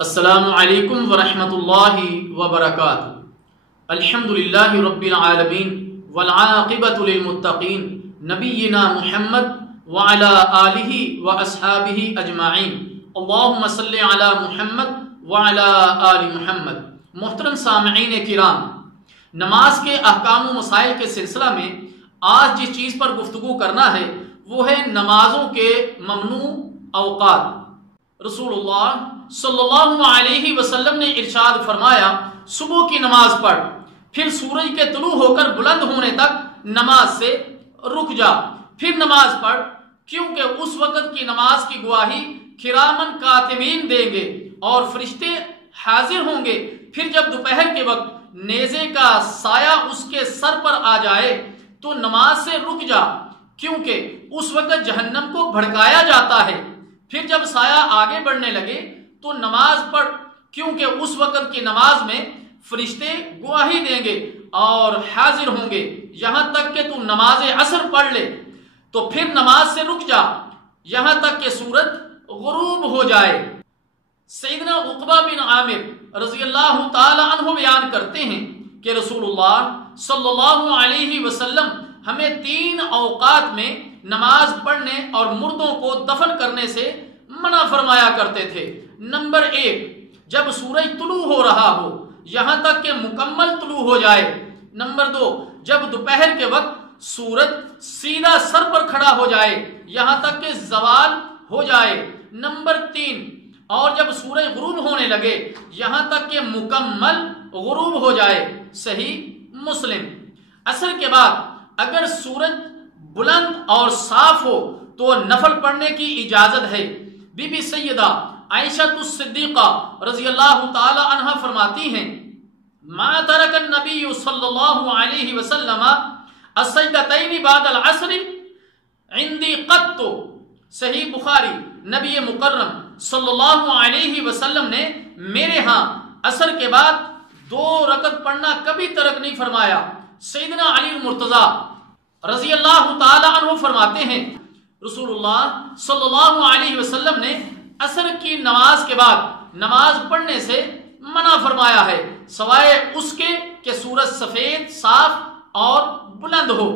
السلام علیکم ورحمۃ اللہ وبرکاتہ۔ الحمدللہ رب العالمین والعاقبۃ للمتقین نبینا محمد وعلی آلہ واصحابہ اجمعین اللہم صلی علی محمد وعلی آل محمد۔ محترم سامعین کرام، نماز کے احکام و مسائل کے سلسلہ میں آج جس چیز پر گفتگو کرنا ہے وہ ہے نمازوں کے ممنوع اوقات۔ رسول اللہ صلی اللہ علیہ وسلم نے ارشاد فرمایا، صبح کی نماز پڑھ، پھر سورج کے طلوع ہو کر بلند ہونے تک نماز سے رک جا، پھر نماز پڑھ، کیونکہ اس وقت کی نماز کی گواہی کرامن کاتبین دیں گے اور فرشتے حاضر ہوں گے۔ پھر جب دوپہر کے وقت نیزے کا سایہ اس کے سر پر آ جائے تو نماز سے رک جا، کیونکہ اس وقت جہنم کو بھڑکایا جاتا ہے۔ پھر جب سایہ آگے بڑھنے لگے تو نماز پڑھ، کیونکہ اس وقت کی نماز میں فرشتے گواہی دیں گے اور حاضر ہوں گے، یہاں تک کہ تو نماز عصر پڑھ لے تو پھر نماز سے رک جا یہاں تک کہ سورج غروب ہو جائے۔ سیدنا عقبہ بن عامر رضی اللہ تعالی عنہ بیان کرتے ہیں کہ رسول اللہ صلی اللہ علیہ وسلم ہمیں 3 اوقات میں نماز پڑھنے اور مردوں کو دفن کرنے سے منع فرمایا کرتے تھے۔ نمبر 1، جب سورج طلوع ہو رہا ہو یہاں تک کہ مکمل طلوع ہو جائے۔ نمبر 2، جب دوپہر کے وقت سورج سیدھا سر پر کھڑا ہو جائے یہاں تک کہ زوال ہو جائے۔ نمبر 3، اور جب سورج غروب ہونے لگے یہاں تک کہ مکمل غروب ہو جائے۔ صحیح مسلم۔ عصر کے بعد اگر سورج بلند اور صاف ہو تو نفل پڑھنے کی اجازت ہے۔ بی بی سیدہ عائشہ الصدیقہ رضی اللہ تعالی عنہ فرماتی ہیں، ما ترک النبی صلی اللہ علیہ وسلم السجدتین بعد العصر عندی قط۔ صحیح بخاری۔ نبی مکرم صلی اللہ علیہ وسلم نے میرے ہاں عصر کے بعد 2 رکعت پڑھنا کبھی ترک نہیں فرمایا۔ سیدنا علی المرتضیٰ رضی اللہ تعالی عنہ فرماتے ہیں، رسول اللہ صلی اللہ علیہ وسلم نے عصر کی نماز کے بعد نماز پڑھنے سے منع فرمایا ہے، سوائے اس کے کہ سورج سفید، صاف اور بلند ہو۔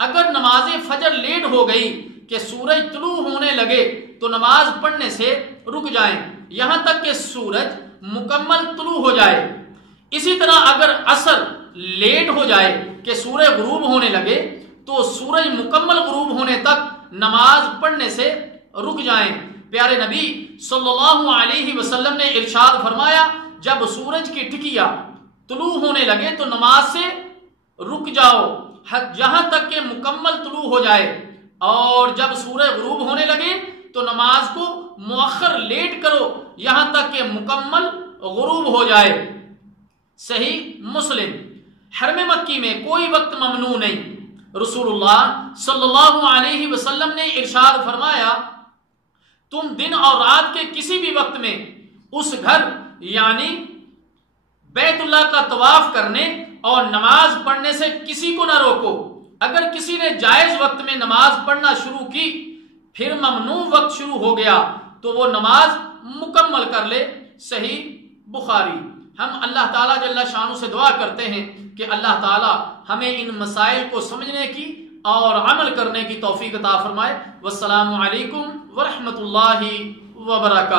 اگر نماز فجر لیٹ ہو گئی کہ سورج طلوع ہونے لگے تو نماز پڑھنے سے رک جائیں یہاں تک کہ سورج مکمل طلوع ہو جائے۔ اسی طرح اگر عصر لیٹ ہو جائے کہ سورج غروب ہونے لگے تو سورج مکمل غروب ہونے تک نماز پڑھنے سے رک جائیں۔ پیارے نبی صلی اللہ علیہ وسلم نے ارشاد فرمایا، جب سورج کی ٹکیا طلوع ہونے لگے تو نماز سے رک جاؤ جہاں تک کہ مکمل طلوع ہو جائے، اور جب سورج غروب ہونے لگے تو نماز کو مؤخر لیٹ کرو یہاں تک کہ مکمل غروب ہو جائے۔ صحیح مسلم۔ حرم مکی میں کوئی وقت ممنوع نہیں۔ رسول اللہ صلی اللہ علیہ وسلم نے ارشاد فرمایا، تم دن اور رات کے کسی بھی وقت میں اس گھر یعنی بیت اللہ کا طواف کرنے اور نماز پڑھنے سے کسی کو نہ روکو۔ اگر کسی نے جائز وقت میں نماز پڑھنا شروع کی پھر ممنوع وقت شروع ہو گیا تو وہ نماز مکمل کر لے۔ صحیح بخاری۔ ہم اللہ تعالیٰ جل شانہ سے دعا کرتے ہیں کہ اللہ تعالیٰ ہمیں ان مسائل کو سمجھنے کی اور عمل کرنے کی توفیق عطا فرمائے۔ والسلام علیکم ورحمۃ اللہ وبرکاتہ۔